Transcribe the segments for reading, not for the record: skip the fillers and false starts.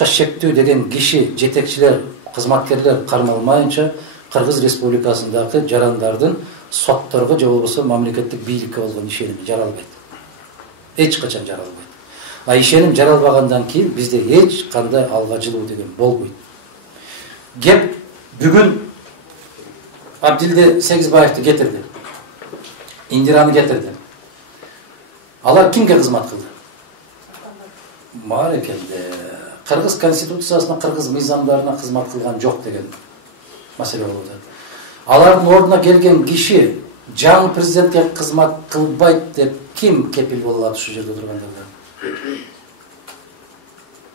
кылмышка шектүү деген киши, жетекчилер, кызматкерлер кармалмайынча Кыргыз Республикасындагы жарандардын сотторго же болбосо мамлекеттик бийликке болгон ишеними жаралбайт. Эч качан жаралбайт. А ишеним жаралбагандан кийин бизде эч кандай алга жылуу деген болбойт. Кеп бүгүн Абдилди Сегизбаевди кетирди. Индираны кетирди. Алар кимге кызмат кылды? Бар экенде. Кыргыз конституциясына, кыргыз мыйзамдарына кызмат кылган жок деген маселе болуп атат. Алардын ордуна келген киши жаңы президентке кызмат кылбайт деп ким кепил боло алат ушул жерде тургандардан?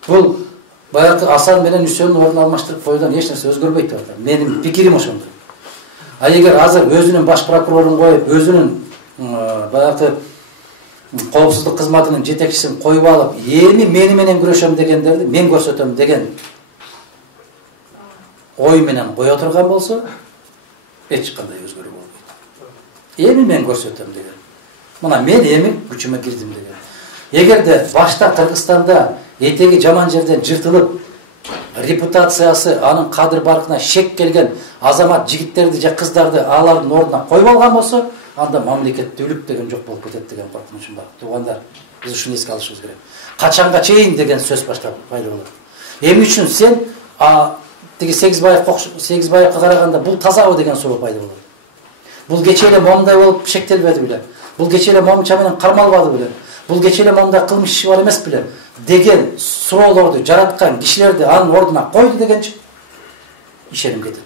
Бул баягы Асан менен Үсөнүн ордун алмаштырып койгон эч нерсе өзгөрбөйт деп атат. Менин пикирим ошондой. А эгер азыр өзүнүн баш прокурорун коюп, өзүнүн баягы коопсуздук кызматынын жетекчисин коюп алып, эми мени менен күрөшөм дегендерди мен көрсөтөм деген ой менен кое турган болсо, эч кандай өзгөрүү болбойт. Эми мен көрсөтөм деген. Мына мен эми күчүмө кирдим деген. Эгерде башта Кыргызстанда этеги жаман жерден жыртылып, репутациясы, анын кадыр баркына шек келген азамат жигиттерди же кыздарды алардын ордуна коюп алган болсо, анда мамлекеттүүлүк деген жок болуп кетет деген коркунучум бар. Туугандар, биз ушуну эске алышыбыз керек. Качанга чейин деген сөз баштап пайда болот. Эми үчүн сен тиги Сегизбаевга караганда бул тазабы деген суроо пайда болот. Бул кече эле момундай болуп шектелбеди беле? Бул кече эле момунча менен кармалбады беле? Бул кече эле момундай кылмыш иши бар эмес беле? Деген суроолорду жараткан кишилерди анын ордуна койду дегенчи ишеним кетет.